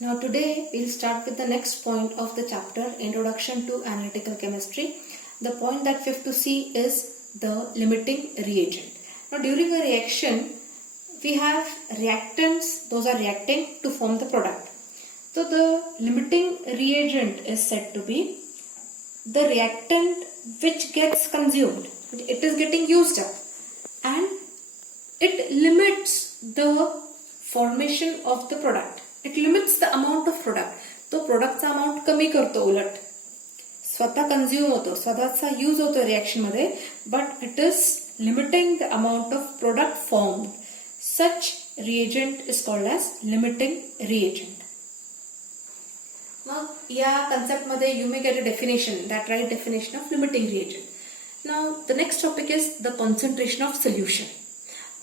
Now today we'll start with the next point of the chapter, Introduction to Analytical Chemistry. The point that we have to see is the limiting reagent. Now during a reaction, we have reactants, those are reacting to form the product. So the limiting reagent is said to be the reactant which gets consumed. It is getting used up and it limits the formation of the product. It limits the amount of product. तो प्रोडक्टचा amount कमी करतो, उलट स्वतः consume होतो, स्वतःचा use होतो reaction मध्ये, but it is limiting the amount of product formed. Such reagent is called as limiting reagent. मग या concept मध्ये you may get a definition, that right definition of limiting reagent. Now the next topic is the concentration of solution.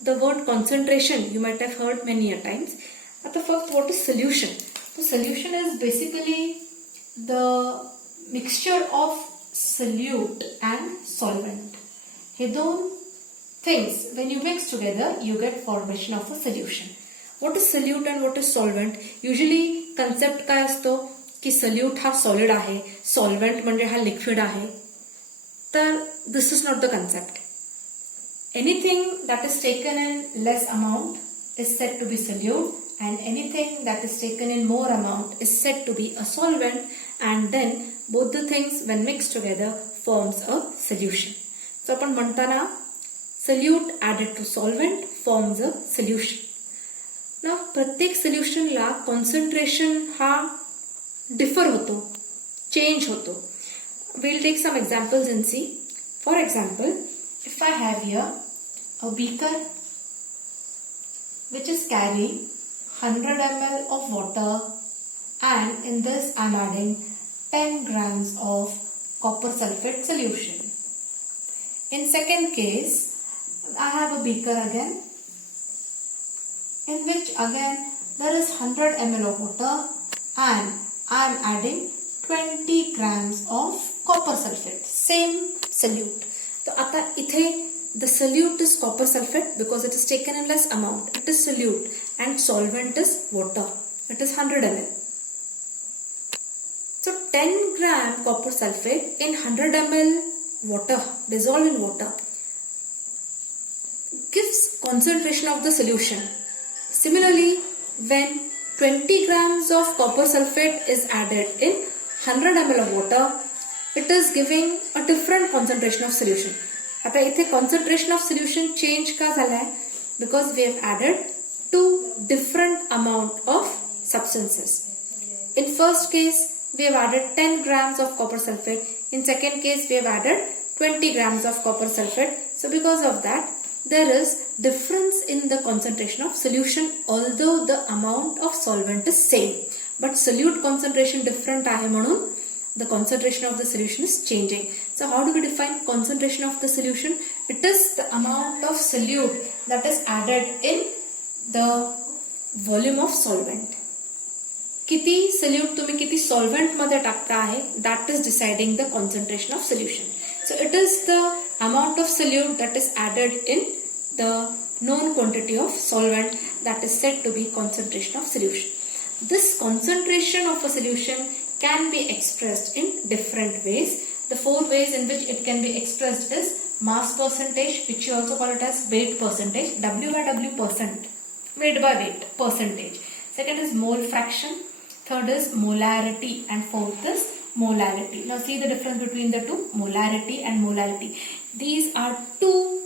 The word concentration you might have heard many a times. At the first, what is solution? The solution is basically the mixture of solute and solvent. हे दोन things, when you mix together, you get formation of a solution. What is solute and what is solvent? Usually concept काय असतो की solute हा solid आहे, solvent म्हणजे हा liquid आहे. तर this is not the concept. Anything that is taken in less amount is said to be solute, and anything that is taken in more amount is said to be a solvent, and then both the things when mixed together forms a solution. So आपण म्हणताना solute added to solvent forms a solution. Now प्रत्येक solution ला concentration हा differ होतो, change होतो. We'll take some examples and see. For example, if I have here a beaker which is carrying 100 ml of water, and in this I am adding 10 grams of copper sulfate solution. In second case, I have a beaker again in which again there is 100 ml of water and I am adding 20 grams of copper sulfate, same solute. So आता इथे the solute is copper sulfate because it is taken in less amount. It is solute and solvent is water. It is 100 ml. So 10 gram copper sulfate in 100 ml water, dissolved in water, gives concentration of the solution. Similarly, when 20 grams of copper sulfate is added in 100 ml of water, it is giving a different concentration of solution. आता इथे concentration of solution change का झाला है? Because we have added two different amount of substances. In first case, we have added 10 grams of copper sulfate. In second case, we have added 20 grams of copper sulfate. So because of that, there is difference in the concentration of solution, although the amount of solvent is same. But solute concentration different आहे म्हणून the concentration of the solution is changing. So how do we define concentration of the solution? It is the amount of solute that is added in the volume of solvent. किती solute तुम्ही किती solvent मध्ये टाकता आहे, that is deciding the concentration of solution. So it is the amount of solute that is added in the known quantity of solvent that is said to be concentration of solution. This concentration of a solution can be expressed in different ways. The four ways in which it can be expressed is mass percentage, which you also call it as weight percentage, W by W percent, weight by weight percentage. Second is mole fraction, third is molarity, and fourth is molality. Now see the difference between the two, molarity and molality. These are two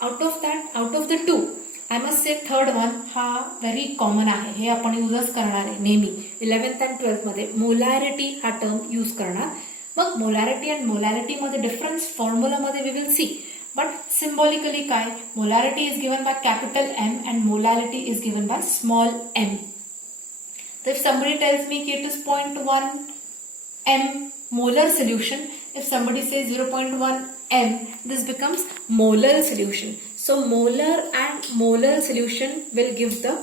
out of the two. I must say third one हा very common आहे, हे आपण यूजच करणार आहे नेहमी 11th and 12th मध्ये molarity हा term use करणार. मग molarity and molality मध्ये डिफरन्स फॉर्म्युला मध्ये we will see, but symbolically काय, molarity is given by capital M and molality is given by small m. So if somebody tells me कि it is 0.1 m molar solution, if somebody says 0.1 m, this becomes molar solution. So molar and molar solution will give the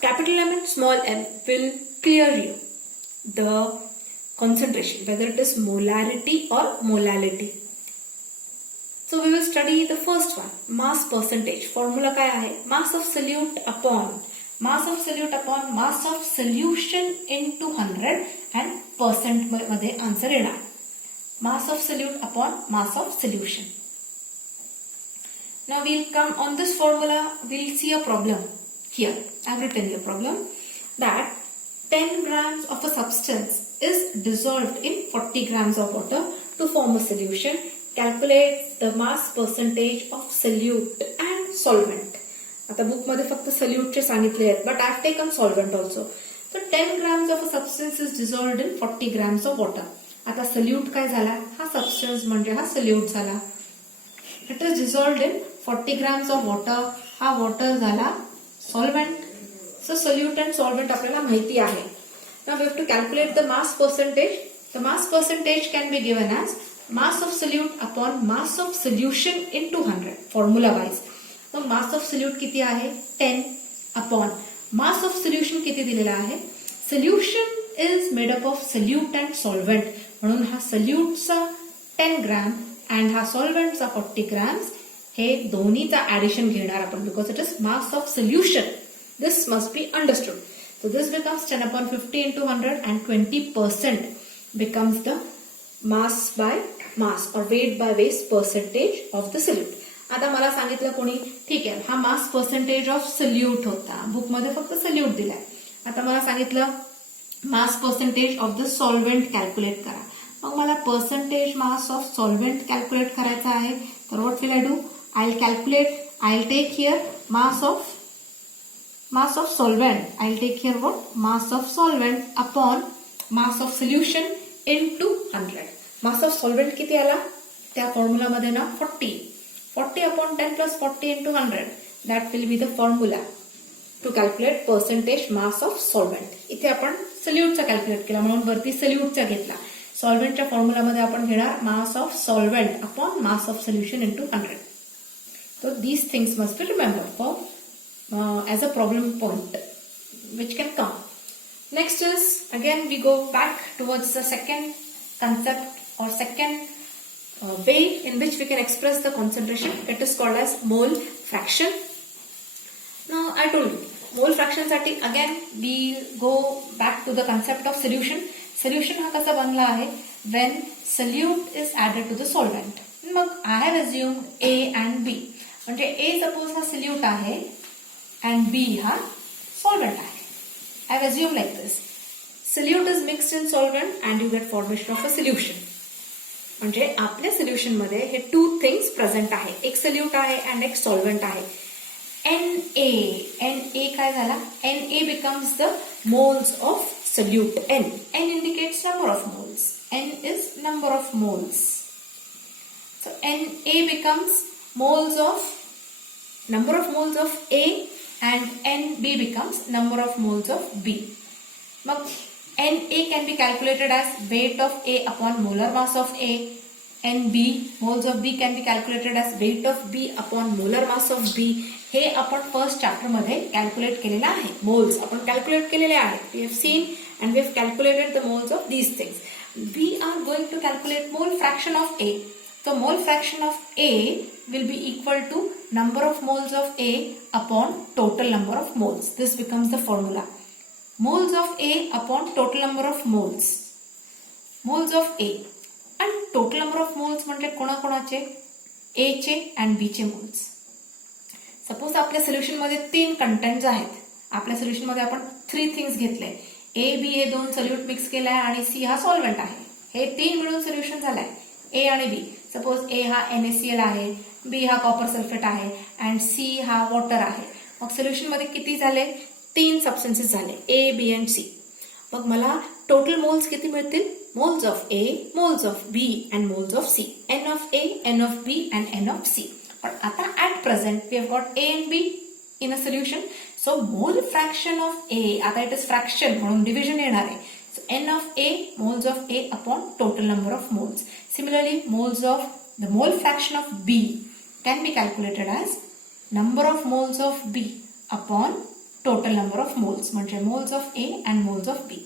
capital M and small m will clear you the concentration, whether it is molarity or molality. So we will study the first one, mass percentage. Formula काय आहे? Mass of solute upon mass of solute upon mass of solution into 100 and percent मध्ये answer येणार. Mass of solute upon mass of solution. Now we'll come on this formula, we'll see a problem here. I've written here problem that 10 grams of a substance is dissolved in 40 grams of water to form a solution. Calculate the mass percentage of solute and solvent. आता book मध्ये फक्त solute चे सांगितले आहेत, but I've taken solvent also. So 10 grams of a substance is dissolved in 40 grams of water. आता solute काय झाला? हा substance म्हणजे हा solute झाला. It is dissolved in 40 grams of water. हा water झाला solvent. So solute and solvent आपल्याला माहिती आहे. Now we have to calculate the mass percentage. The mass percentage can be given as mass of solute upon mass of solution into 100 formula wise. Mug mass of solute किती आहे? 10 upon mass of solution किती दिलेला आहे? Solution is made up of solute and solvent. म्हणून हा solute चा 10 gram and हा solvent चा 40 grams हे दोन्हीचा ऍडिशन घेणार आपण because it is mass of solution. This must be understood. So this becomes 10 upon 50 into 100 and 20% becomes the mass by mass or weight by weight percentage of the solute. आता मला सांगितलं कोणी ठीक आहे हा मास पर्सेंटेज ऑफ सल्यूट होता book मध्ये फक्त सल्यूट दिलाय. आता मला सांगितलं mass percentage of the solvent calculate करा. मग मला percentage mass of solvent calculate करायचा आहे. तर what will I do? I will calculate, I will take here mass of solvent. I will take here what? Mass of solvent upon mass of solution into 100. Mass of solvent किती आला? त्या फॉर्म्युलामध्ये ना 40. 40 upon 10 plus 40 into 100. That will be the formula to calculate percentage mass of solvent. इथे आपण सल्यूटचा calculate केला म्हणून वरती सल्यूटचा घेतला. सॉल्व्हेंटच्या फॉर्म्युलामध्ये आपण घेणार मास of solvent upon mass of solution into 100. So these things must be remembered for as a problem point which can come. Next is again we go back towards the second concept or second way in which we can express the concentration. It is called as mole fraction. Now I told you mole fraction साठी again we go back to the concept of solution. Solution हा कसा बनला आहे? When solute is added to the solvent. Mug I have assumed A and B. म्हणजे A suppose हा solute आहे and B हा solvent आहे. I have assumed like this. Solute is mixed in solvent and you get formation of a solution. म्हणजे आपल्या solution मध्ये हे 2 things present आहे. एक सोल्यूट आहे अँड एक सॉल्व्हेंट आहे. Na काय झाला? Na becomes the moles of solute. N indicates number of moles. N is number of moles. So Na becomes number of moles of A and Nb becomes number of moles of B. Mug Na can be calculated as weight of A upon molar mass of A. Nb, moles of B can be calculated as weight of B upon molar mass of B. हे आपण first chapter मध्ये calculate केलेलं आहे. Moles आपण calculate केलेले आहेत. We have seen and we have calculated the moles of these things. We are going to calculate mole fraction of A. So mole fraction of A will be equal to number of moles of A upon total number of moles. This becomes the formula. Moles of A upon total number of moles. Moles of A and total number of moles म्हणजे कोणाकोणाचे? A चे and B चे moles. Suppose आपल्या solution मध्ये 3 contents आहेत. आपल्या solution मध्ये आपण 3 things घेतले. A, B हे 2 सोल्यूट मिक्स केलाय आणि C हा सॉल्व्हेंट आहे. हे 3 मिळून सोल्युशन झालंय A आणि B. सपोज A हा NaCl आहे, B हा कॉपर सल्फेट आहे and C हा वॉटर आहे. मग सोल्युशन मध्ये किती झाले? 3 सबस्टन्सेस झाले A, B and C. मग मला टोटल मोल्स किती मिळतील? Moles of A, moles of B and moles of C. N of A, N of B and N of C. पण आता at present we have got A and B in a solution. So mole fraction of A, आता it is fraction म्हणून division येणार आहे. So N of A, moles of A upon total number of moles. Similarly, the mole fraction of B can be calculated as number of moles of B upon total number of moles. म्हणजे moles of A and moles of B.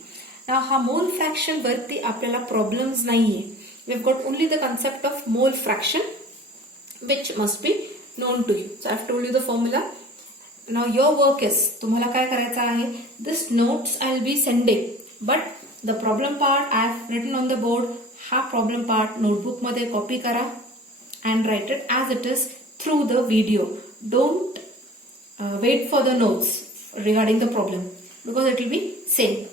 Now हा mole fraction वरती आपल्याला problems नाहीये. We have got only the concept of mole fraction which must be known to you. So I have told you the formula. Now your work is, तुम्हाला काय करायचं आहे, this notes I'll be sending, but the problem part I have written on the board. हा problem part notebook मध्ये copy करा and write it as it is through the video. Don't wait for the notes regarding the problem because it will be same.